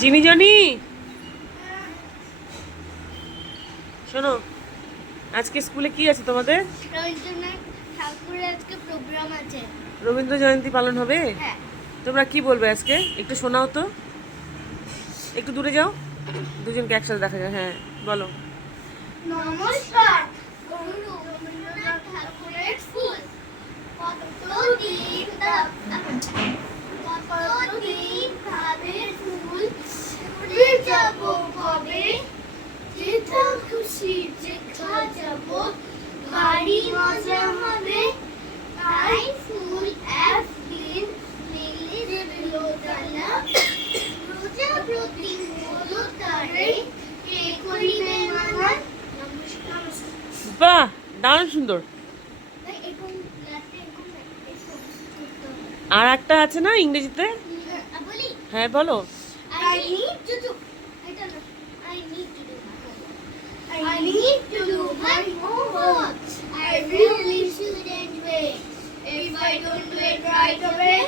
জিনি Johnny, শোনো, আজকে স্কুলে কি আছে তোমাদের? রবীন্দ্রনাথ ঠাকুরের আজকে প্রোগ্রাম আছে। রবীন্দ্র জয়ন্তী পালন হবে। হ্যাঁ। তোমরা কি বলবে আজকে? একটু শোনাও তো, একটু দূরে যাও, দুজনকে একসাথে দেখা যায়। হ্যাঁ বলো। নমস্কার। রবীন্দ্রনাথ ঠাকুরের স্কুল। কতদিন ভাবে ফুল উড়ে যাব কবে, যেথা খুশি যেথা যাব বাড়ি মজা হবে। তাই ফুল একদিন মেলে দেবে তালা, প্রজাপতি হলো তারে কে করিবে মানা। নমস্কার। বাহ, দারুণ সুন্দর। আর একটা আছে না ইংরেজিতে? বলি, হ্যাঁ বলো। I need to do. I don't know. I need to do my homework. I need to do my homework. I really shouldn't wait. If I don't do it right away,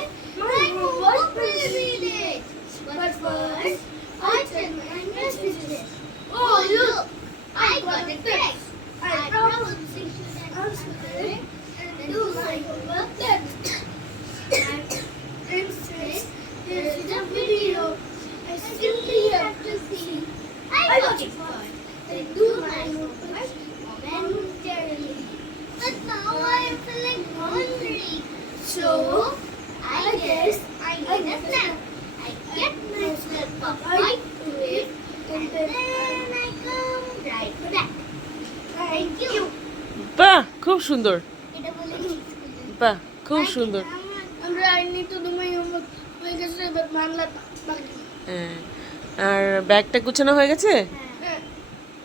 my homework will be late. But first, I check my messages. Oh look, I got a text. I probably should answer it and do my homework then. Princess, there is a video. I simply have to see. I got it fine. Then do my homework momentarily. But now I am feeling hungry. So, I guess I need a snack. I get myself a bite to it and then I come right back. Thank you. বাহ, খুব সুন্দর। এটা বলে বাহ, খুব সুন্দর। আমরা I need to do my homework হয়ে গেছে, এবার বাংলা বাকি। হ্যাঁ, আর ব্যাগটা গুছানো হয়ে গেছে? হ্যাঁ।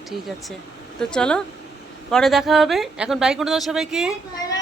ঠিক আছে, তো চলো, পরে দেখা হবে। এখন বাই করে দাও সবাইকে। Bye bye.